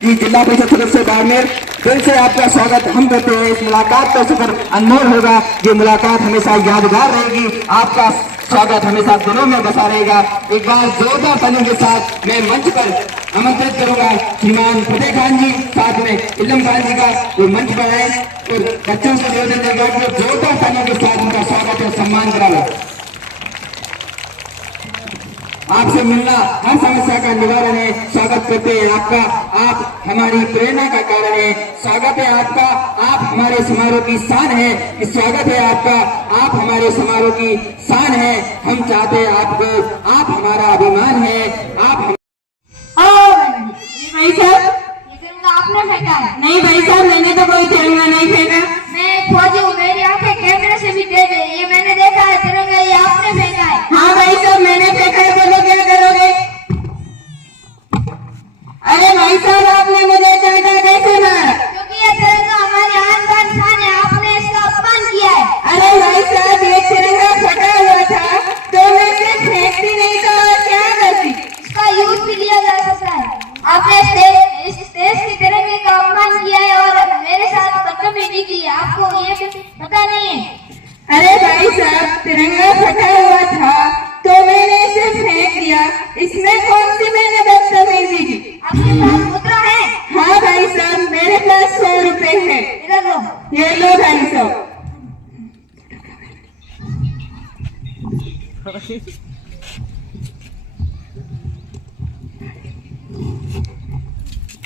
कि जिला परिषद सदस्य बाड़मेर दिल से आपका स्वागत हम करते हैं। इस मुलाकात का सफर अनमोल होगा। ये मुलाकात हमेशा यादगार रहेगी। आपका स्वागत हमेशा दिलों में बसा रहेगा। एक बार जोरदार तालियों के साथ मैं मंच पर आमंत्रित करूंगा श्रीमान फतेह खान जी, साथ में इलम खान जी का वो मंच पर आए और बच्चों से निवेदन करेगा कि जोरदार तालियों के साथ उनका स्वागत और सम्मान कराओ। आपसे मिलना हर समस्या का निवारण है। स्वागत करते हैं आपका। आप हमारी प्रेरणा का कारण है। स्वागत है आपका। आप हमारे समारोह की शान है। स्वागत है आपका। आप हमारे समारोह की शान है। हम चाहते हैं आपको। आप हमारा अभिमान है। आप भाई साहब, ये तिरंगा आपने फेंका है? नहीं भाई साहब, मैंने तो कोई तिरंगा नहीं फेंका। मैं फौजी हूँ, मेरी आंखें कैमरे से भी तेज है। ये मैंने देखा है तिरंगा, ये आपने फेंका है। हाँ भाई साहब, मैंने फेंका है। बोलो क्या करोगे? अरे भाई साहब, आपने मुझे डंडा कैसे मारा? क्योंकि ये तिरंगा हमारी आन बान शान है। आपने इसका अपमान किया है। अरे भाई साहब, ये तिरंगा फटा हुआ था तो मैं इसे फेंकती नहीं तो और क्या करती? इसका यूज भी लिया जा सकता है। आपने इस देश के तिरंगे का अपमान किया है और मेरे साथ बदतमीजी की है। आपको ये पता नहीं है? अरे भाई साहब, तिरंगा फटा हुआ था तो मैंने इसे फेंक दिया। इसमें कौन सी मैंने बदतमीजी की? आपके पास मुद्रा है? हाँ भाई साहब, मेरे पास 100 रुपए है। इधर लो। ये लो भाई साहब।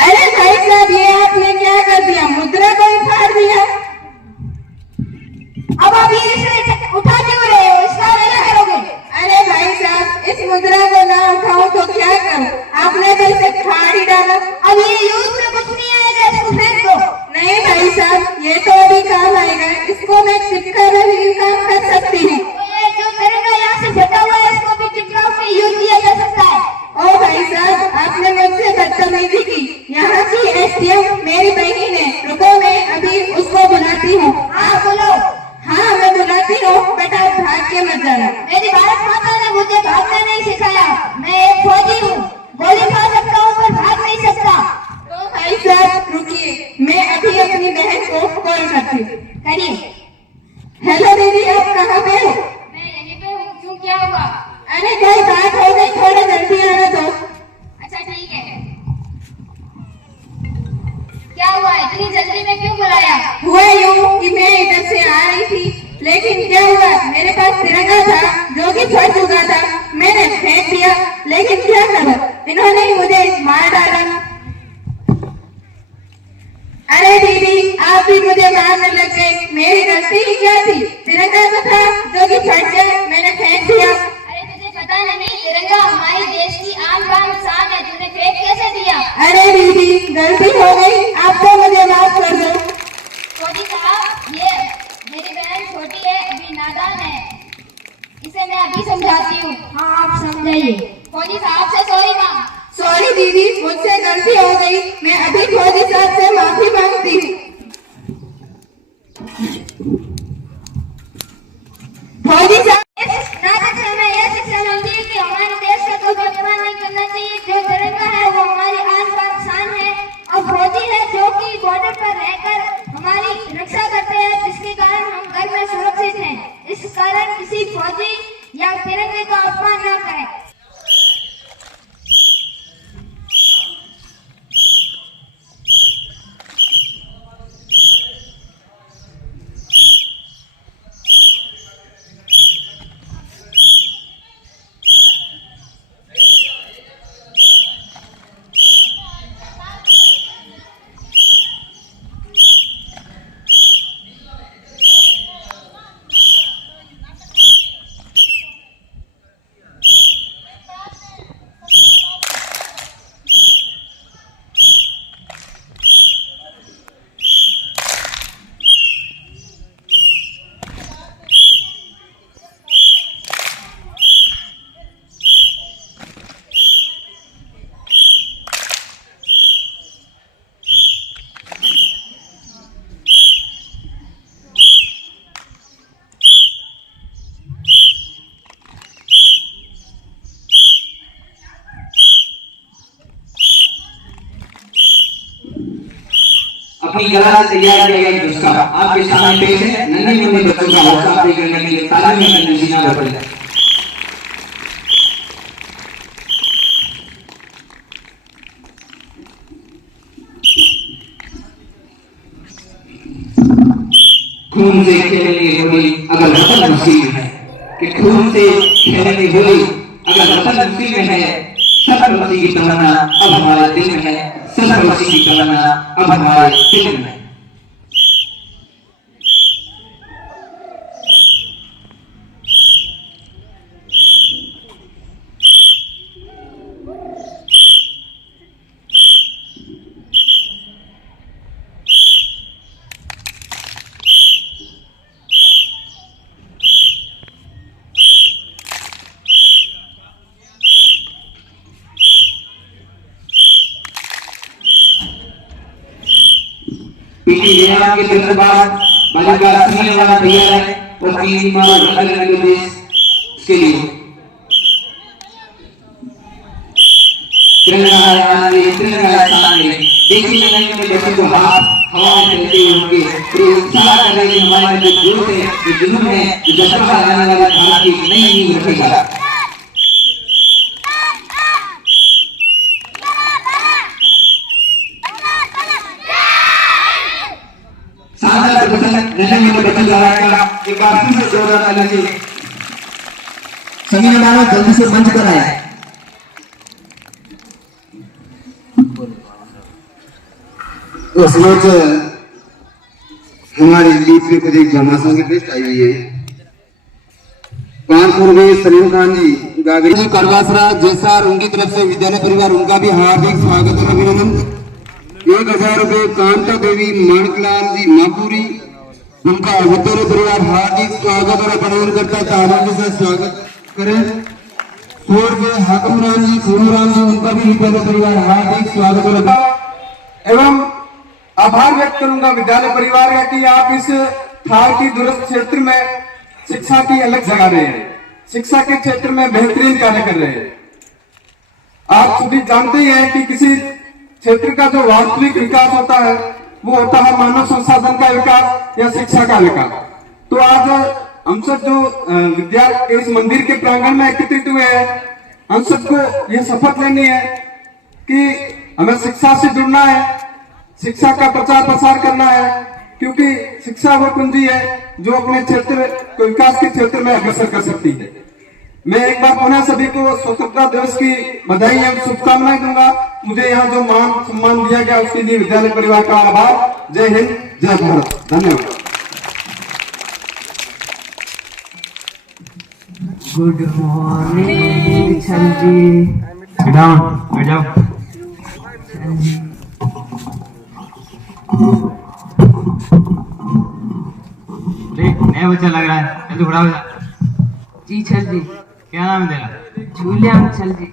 अरे भाई साहब, ये आपने क्या कर दिया? मुद्रा को ही फाड़ दिया। अब आप ये इसे उठा क्यों रहे हो? इसका क्या करोगे? अरे भाई साहब, इस मुद्रा को ना उठाओ तो क्या करूं? आपने तो इसे फाड़ ही डाला। अब ये यूज में कुछ नहीं आएगा, इसको फेंक दो। नहीं भाई साहब, ये तो अभी काम आएगा। इसको मैं चिपका भी काम कर सकती हूँ। ये जो तिरंगा यहाँ से फटा हुआ है, इसको भी चिपकाओ से यूज किया जा सकता है। ओ भाई साहब, आपने मुझसे बदतमीजी की। यहाँ की एसडीएम मेरी बहन है। रुको, मैं अभी उसको बुलाती हूँ। हाँ बोलो। हाँ मैं बुलाती हूँ, बेटा भाग के मत जाना। मेरी भारत माता ने मुझे भागना नहीं सिखाया। मैं एक फौजी हूँ, गोली खा सकता हूँ पर भाग नहीं सकता। तो भाई साहब रुकिए, मैं अभी अपनी बहन को कॉल करती हूँ। करिए। हेलो दीदी, आप कहाँ पे हो? मैं यहीं पे हूँ। क्यों, क्या हुआ? अरे कोई बात हो गई, थोड़ा जल्दी आना दो। अच्छा ठीक है। क्या हुआ, इतनी जल्दी में क्यों बुलाया? हुआ यूं कि मैं इधर से आ रही थी, लेकिन क्या हुआ, मेरे पास तिरंगा था जो कि फट चुका था। मैंने फेंक दिया, लेकिन क्या करूं, इन्होंने ही मुझे मार डाला। अरे दीदी, आप भी मुझे मारने लग गए। मेरी गलती ही क्या थी? तिरंगा तो था जो कि फट गया, मैंने फेंक दिया। अरे तुझे पता नहीं, तिरंगा हमारे देश की आन बान शान है। तूने फेंक कैसे दिया? अरे दीदी, गलती हो गई, आपको मुझे माफ कर दो। फौजी साहब, ये मेरी बहन छोटी है, अभी नादान है, इसे मैं अभी समझाती हूँ। हाँ आप समझाइए। फौजी साहब से सॉरी मांग। सॉरी दीदी, मुझसे गलती हो गई। मैं अभी फौजी साहब से माफी मांगती हूँ। फौजी साहब, इस नाटक से मैं यह शिक्षा मिलती कि हमारे देश का कोई अपमान नहीं करना चाहिए। जो तिरंगा है वो हमारी आन बान शान है। और फौजी है जो कि बॉर्डर पर रहकर हमारी रक्षा करते हैं, जिसके कारण हम घर में सुरक्षित हैं। इस कारण किसी फौजी या तिरंगे का अपमान न करें। अपनी कला से तैयार किया गया नुस्खा आपके सामने पेश है। नन्हे मुन्ने बच्चों का हौसला अफजाई करने के लिए तालियों में नजीना बदल जाए। खून से खेलने होली अगर वतन नसीब है, कि खून से खेलने होली अगर वतन नसीब में है, सफर वसी की तमन्ना अब हमारे दिल में है, सफर वसी की तमन्ना अब हमारे दिल में है। पीटी जयराम के तुरंत बाद बालिका सुनील वाला तैयार है और तीन मां अलग देश के लिए तिरंगा है आगे, तिरंगा है सामने। देखिए नहीं में बच्चों को हाथ हवा में चलते होंगे, ये उत्साह कर रहे हैं हमारे जो जोश है, जो जुनून है, जो जज्बा लाने वाला भारत की नई नींव रखेगा। एक बार फिर से जोरदार ताली से सभी मेहमानों जल्दी से मंच पर आए। इस वक्त हमारी लीग में कुछ एक घमासान की लिस्ट आई हुई है। कानपुर में सलीम खान जी गागरी करवासरा जैसार उनकी तरफ से विद्यालय परिवार उनका भी हार्दिक स्वागत और अभिनंदन। 1000 रुपए कांता देवी माणकलाल जी मापुरी उनका विद्यालय परिवार हार्दिक स्वागत और अभिनंदन करता है। तालियों के साथ स्वागत करें। 100 रुपए हाकम राम जी सोनू राम जी उनका भी विद्यालय परिवार हार्दिक स्वागत और एवं आभार व्यक्त करूंगा विद्यालय परिवार का कि आप इस थाल की दूरस्थ क्षेत्र में शिक्षा की अलग जगा रहे हैं, शिक्षा के क्षेत्र में बेहतरीन कार्य कर रहे हैं। आप सभी जानते ही हैं कि किसी क्षेत्र का जो वास्तविक विकास होता है वो होता है मानव संसाधन का विकास या शिक्षा का विकास। तो आज हम सब जो विद्यालय इस मंदिर के प्रांगण में एकत्रित हुए हैं, हम सबको ये शपथ लेनी है कि हमें शिक्षा से जुड़ना है, शिक्षा का प्रचार प्रसार करना है, क्योंकि शिक्षा वो कुंजी है जो अपने क्षेत्र को विकास के क्षेत्र में अग्रसर कर सकती है। मैं एक बार पुनः सभी को स्वतंत्रता दिवस की बधाई एवं शुभकामनाएं दूंगा। मुझे यहाँ जो मान सम्मान दिया गया उसके लिए विद्यालय परिवार का आभार। जय हिंद, जय भारत, धन्यवाद। गुड मॉर्निंग छल जी। बैठ जाओ। नया बच्चा लग रहा है, जल्दी खड़ा हो जा। जी छल जी। क्या नाम है तेरा? छूलियांग छल जी।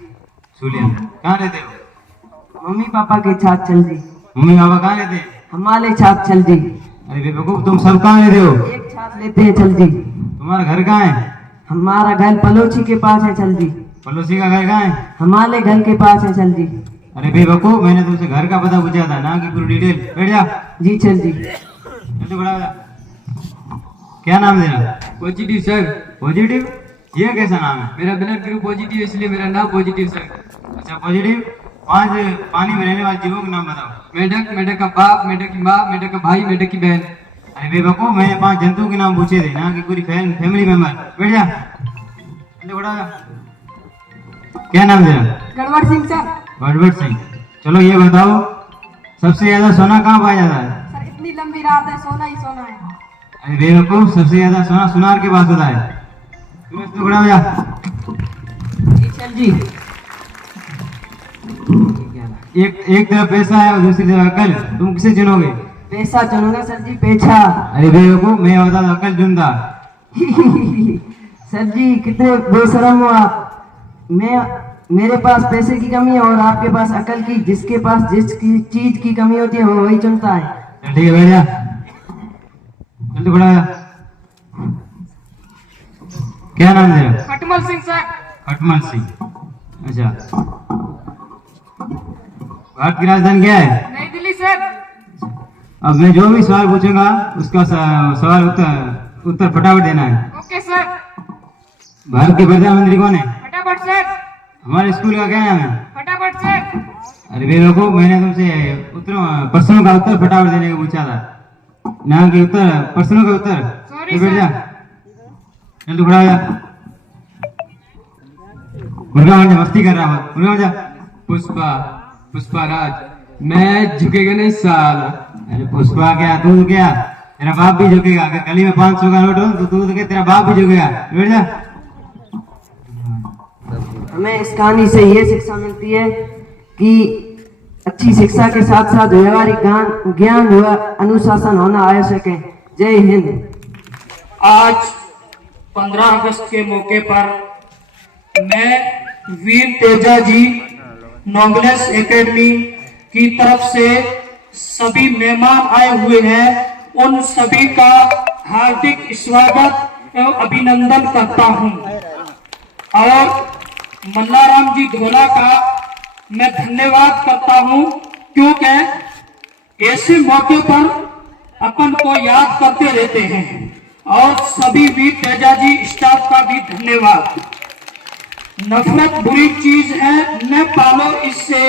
सूलियांग। कहाँ रहते हो? मम्मी पापा के साथ छल जी। मम्मी पापा कहाँ रहते हैं? हमारे साथ छल जी। अरे बेवकूफ, तुम सब कहाँ रहते हो? एक साथ लेते हैं छल जी। तुम्हारा घर कहाँ है? हमारा घर पलोची के पास है छल जी। पड़ोसी का घर कहाँ है? हमारे घर के पास है छल जी। अरे बेवकूफ, मैंने तुमसे घर का पता पूछा था ना कि पूरी डिटेल। बैठ जा। जी छल जी। जल्दी खड़ा हो जा। क्या नाम तेरा? Positive sir. पॉजिटिव? ये कैसा नाम है? मेरा ब्लड ग्रुप पॉजिटिव इसलिए मेरा नाम पॉजिटिव सर। अच्छा पॉजिटिव। 5 पानी में रहने वाले जीवों के नाम बताओ। मेढक, मेढक का बाप, मेढक की माँ, मेढक का भाई, मेढक की बहन। अरे बेवकूफ, मैंने 5 जंतुओं के नाम पूछे थे ना कि पूरी फैमिली मेंबर। बैठ जा। जल्दी खड़ा हो जा। क्या नाम तेरा? गड़बड़ सिंह सर। गड़बड़ सिंह। चलो ये बताओ, सबसे ज्यादा सोना कहाँ पाया जाता है? सर इतनी लंबी रात है, सोना ही सोना है। अरे बेवकूफ, सबसे ज्यादा सोना सुनार के पास होता है। तू खड़ा हो जा। जी छल जी। एक तरफ पैसा है और दूसरी तरफ अकल, तुम किसे चुनोगे? पैसा चुनूंगा सर जी, पैसा। अरे बेवकूफ, मैं होता तो अकल चुनता। सर जी कितने बेशरम हो आप। मेरे पास पैसे की कमी है और आपके पास अकल की। जिसके पास जिस चीज की कमी होती है वो वही चुनता है। चल ठीक है, बैठ जा। जल्दी खड़ा हो जा। क्या नाम तेरा? खटमल सिंह सर। खटमल सिंह। अच्छा, भारत की राजधानी क्या है? नई दिल्ली सर। अब मैं जो भी सवाल पूछूंगा उसका सवाल उत्तर फटाफट देना है। Okay sir. भारत के प्रधानमंत्री कौन है? फटाफट सर। हमारे स्कूल का क्या नाम है? फटाफट सर। अरे बेवकूफ, मैंने तुमसे प्रश्नों का उत्तर फटाफट देने को पूछा था, नाम के उत्तर प्रश्नों का उत्तर। सॉरी बैठ जा, सर। चल तू खड़ा हो जा। मुर्गा बन जा, मस्ती कर रहा है, मुर्गा बन जा। पुष्पाराज, मैं झुकेगा नहीं साला। अरे पुष्पा क्या, तू क्या, तेरा बाप भी झुकेगा। अगर गली में 500 का नोट हो तो तू तो क्या, तेरा बाप भी झुकेगा। बैठ जा। हमें इस कहानी से ये शिक्षा मिलती है कि अच्छी शिक्षा के साथ साथ व्यवहारिक ज्ञान व अनुशासन होना आवश्यक है। जय हिंद। आज 15 अगस्त के मौके पर मैं वीर तेजा जी नोबलेस एकेडमी की तरफ से सभी मेहमान आए हुए हैं, उन सभी का हार्दिक स्वागत एवं अभिनंदन करता हूं। और मल्लाराम जी धोला का मैं धन्यवाद करता हूं, क्योंकि ऐसे मौके पर अपन को याद करते रहते हैं। और सभी वीर तेजा जी स्टाफ का भी धन्यवाद। नफरत बुरी चीज है, न पालो इससे।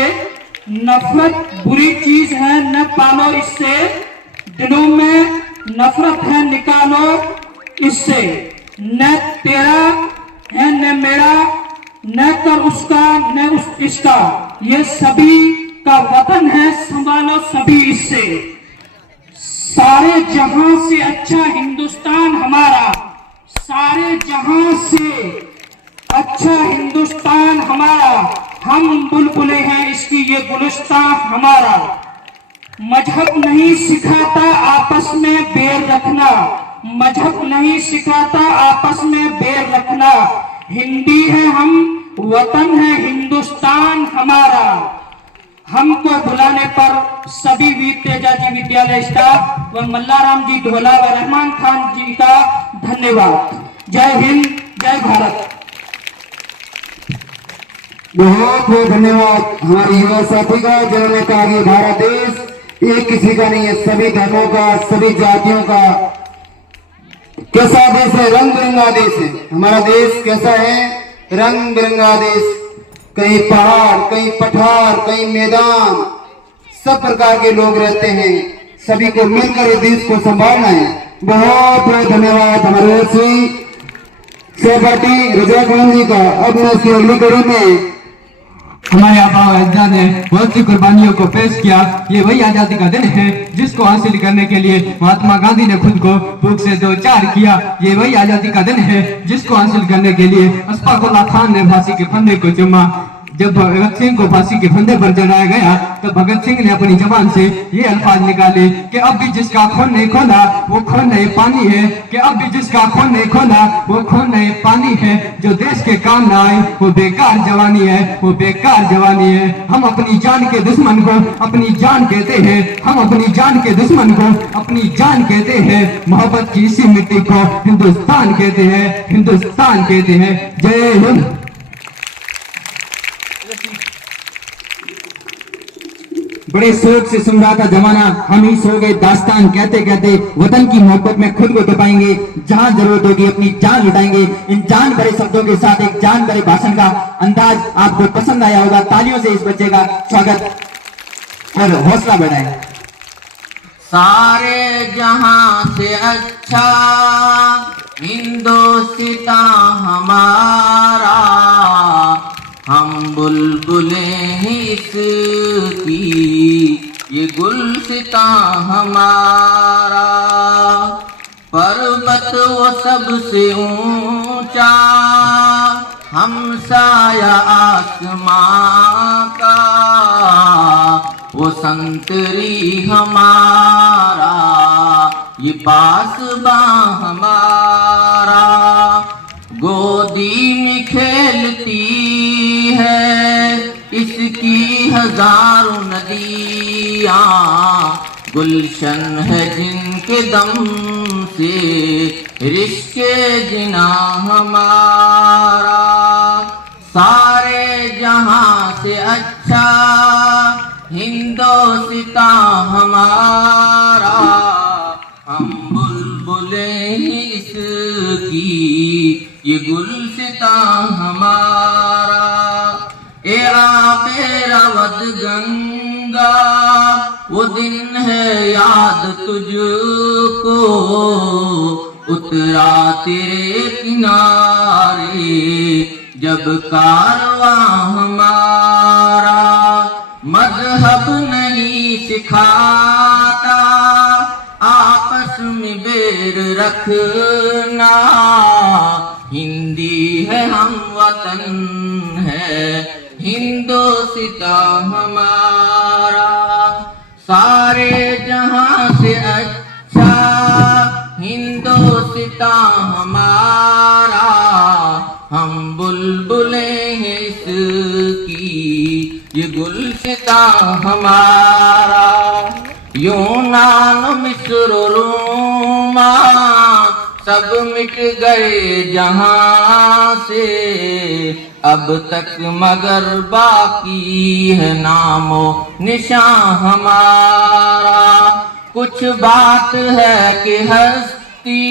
नफरत बुरी चीज है, न पालो इससे। दिलों में नफरत है, निकालो इससे। न तेरा है न मेरा, न कर उसका न इसका। ये सभी का वतन है, संभालो सभी इससे। सारे जहां से अच्छा हिंदुस्तान हमारा, सारे जहां से अच्छा हिंदुस्तान हमारा। हम बुलबुले हैं इसकी, ये गुलिस्तान हमारा। मजहब नहीं सिखाता आपस में बैर रखना, मजहब नहीं सिखाता आपस में बैर रखना। हिंदी है हम, वतन है हिंदुस्तान हमारा। हमको बुलाने पर सभी वीर तेजा जी विद्यालय स्टाफ व मल्लाराम जी धोला व रहमान खान जी का धन्यवाद। जय हिंद, जय भारत। बहुत बहुत धन्यवाद हमारे युवा साथी का, जिन्होंने कहा कि भारत देश एक किसी का नहीं है, सभी धर्मों का, सभी जातियों का। कैसा देश है? रंग बिरंगा देश है हमारा देश। कैसा है? रंग बिरंगा देश। कहीं पहाड़, कहीं पठार, कहीं मैदान, सब प्रकार के लोग रहते हैं। सभी को मिलकर इस देश को संभालना है। बहुत बहुत धन्यवाद हमारे सहपाठी रजा खान जी का। अब मैं इसकी अगली कड़ी में हमारे आबा अजदाद ने बहुत सी कुर्बानियों को पेश किया। ये वही आजादी का दिन है जिसको हासिल करने के लिए महात्मा गांधी ने खुद को भूख से दो चार किया। ये वही आजादी का दिन है जिसको हासिल करने के लिए अशफाक उल्लाह खान ने फांसी के फंदे को चूमा। जब भगत सिंह को फांसी के फंदे पर चढ़ाया गया तो भगत सिंह ने अपनी जबान से ये अल्फाज निकाले कि अब भी जिसका खून नहीं खोला वो खून नहीं पानी है, कि अब भी जिसका खून नहीं खोला वो खून नहीं पानी है। जो देश के काम ना आए वो बेकार जवानी है, वो बेकार जवानी है। हम अपनी जान के दुश्मन को अपनी जान कहते हैं, हम अपनी जान के दुश्मन को अपनी जान कहते हैं। मोहब्बत की इसी मिट्टी को हिंदुस्तान कहते हैं, हिंदुस्तान कहते हैं। जय हिंद। बड़े शौक से सुन रहा था जमाना, हम ही सो गए दास्तान कहते कहते। वतन की मोहब्बत में खुद को दबाएंगे, जहां जरूरत होगी अपनी जान लुटाएंगे। इन जान भरे शब्दों के साथ एक जान भरे भाषण का अंदाज आपको पसंद आया होगा। तालियों से इस बच्चे का स्वागत और हौसला बढ़ाएं। सारे जहां से अच्छा हिंदुस्तान हमारा। हम बुलबुले हैं इसकी, ये गुलसितां हमारा। पर्वत वो सबसे ऊंचा, हम साया आसमां का। वो संतरी हमारा, ये पासबां हमारा। गोदी में खेलती है इसकी हजारों नदियाँ। गुलशन है जिनके दम से रिश्के जिना हमारा। सारे जहां से अच्छा हिंदुस्तान हमारा। ये गुलसिता हमारा। ए आबे रवद गंगा वो दिन है याद तुझको, उतरा तेरे किनारे जब कारवां हमारा। मजहब नहीं सिखाता आपस में बैर रखना, हिंदी है हम वतन है हिंदोसिता हमारा। सारे जहां से अच्छा हिंदोसिता हमारा, हम बुलबुले हैं इसकी ये गुलसिता हमारा। यूनान मिस्र रोमा सब मिट गए जहां से, अब तक मगर बाकी है नामो निशान हमारा। कुछ बात है कि हस्ती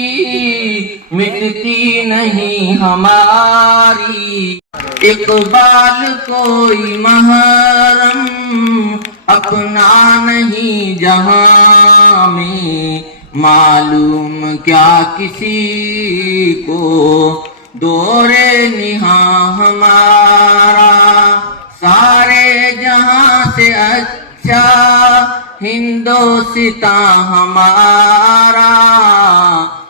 मिटती नहीं हमारी, इकबाल कोई महरम अपना नहीं जहां में, मालूम क्या किसी को दौरे निहां हमारा। सारे जहां से अच्छा हिंदोसिता हमारा,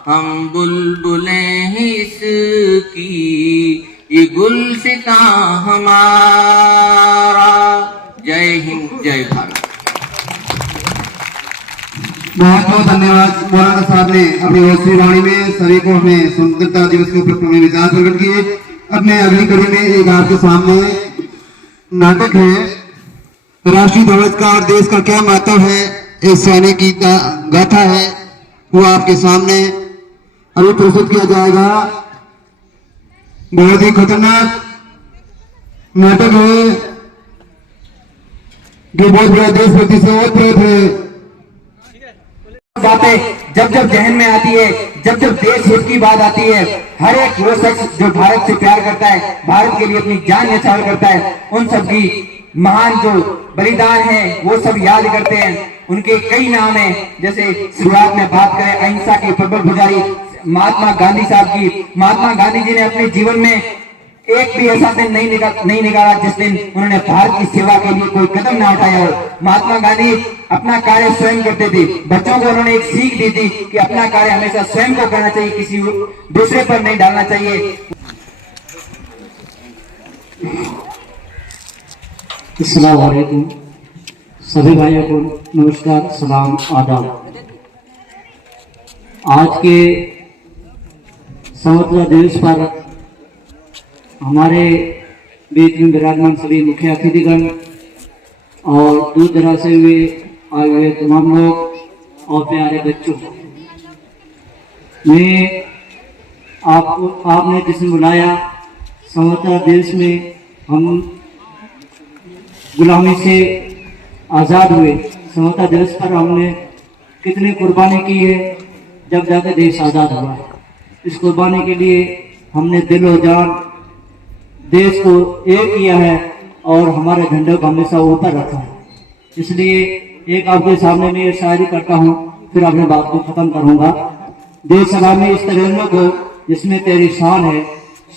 हम बुलबुले हैं इसकी ये गुलसिता हमारा। जय हिंद जय भारत। बहुत बहुत धन्यवाद मौलाना साहब ने अपनी ओसरी वाणी में सभी को हमें स्वतंत्रता दिवस के ऊपर अपने विचार प्रकट किए। अपने अगली कड़ी में एक आपके सामने नाटक है, राष्ट्रीय ध्वज का और देश का क्या महत्व है, एक सैनिक की गाथा है, वो आपके सामने अभी प्रस्तुत किया जाएगा। बहुत ही खतरनाक नाटक है जो बहुत बड़ा देशभक्ति से ओतप्रोत है। बातें जब जब जहन में आती है, जब जब देश हित की बात आती है, हर एक वो शख्स जो भारत से प्यार करता है, भारत के लिए अपनी जान न्यौछावर करता है, उन सब की महान जो बलिदान है वो सब याद करते हैं। उनके कई नाम हैं, जैसे शुरुआत में बात करें अहिंसा के प्रबल पुजारी महात्मा गांधी साहब की। महात्मा गांधी जी ने अपने जीवन में एक भी ऐसा दिन नहीं निकाला जिस दिन उन्होंने भारत की सेवा के लिए कोई कदम ना उठाया हो। महात्मा गांधी अपना कार्य स्वयं करते थे। बच्चों को उन्होंने एक सीख दी थी कि अपना कार्य हमेशा स्वयं को करना चाहिए, किसी दूसरे पर नहीं डालना चाहिए। अस्सलाम वालेकुम, सभी भाइयों को नमस्कार, सलाम, आदाब। आज के स्वतंत्रता दिवस पर हमारे बीच में विराजमान सभी मुख्य अतिथिगण और दूर दराज से हुए आए हुए तमाम लोग और प्यारे बच्चों, मैं आपने जिसे बुलाया स्वतंत्रता दिवस में हम गुलामी से आज़ाद हुए। स्वतंत्रता दिवस पर हमने कितनी कुर्बानी की है जब जाकर देश आज़ाद हुआ है। इस कुर्बानी के लिए हमने दिल और जान देश को एक किया है और हमारे झंडे को हमेशा ऊपर रखा है। इसलिए एक आपके सामने में ये शायरी करता हूँ, फिर अपने बात को खत्म करूँगा। दे सलामी इस तिरंगे को जिसमें तेरी शान है,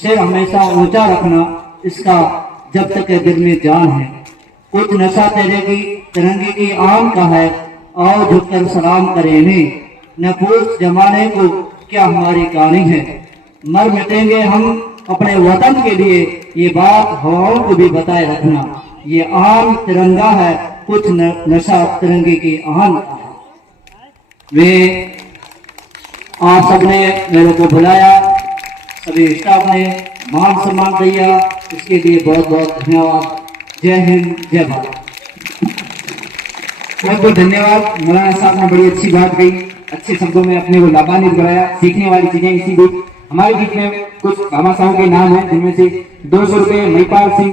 सिर हमेशा ऊंचा रखना इसका जब तक दिल में जान है। कुछ नशा तेरे की तिरंगे की आन का है, आओ झुककर सलाम करें इन्हें, न पूछ जमाने को क्या हमारी कहानी है। मर मिटेंगे हम अपने वतन के लिए, ये बात हवाओं को भी बताए रखना। ये आन तिरंगा है, कुछ नशा तिरंगे की आन का है। वे आप सबने मेरे को बुलाया, सभी स्टाफ ने मान सम्मान दिया, इसके लिए बहुत बहुत धन्यवाद। जय हिंद जय भारत। बहुत बहुत धन्यवाद। मौलाना साहब ने बड़ी अच्छी बात कही, अच्छे शब्दों में अपने को लाभान्वित कराया। सीखने वाली चीजें इसी बीच हमारे बीच में कुछ भामाशाहों के नाम हैं, जिनमें से 200 रुपये महिपाल सिंह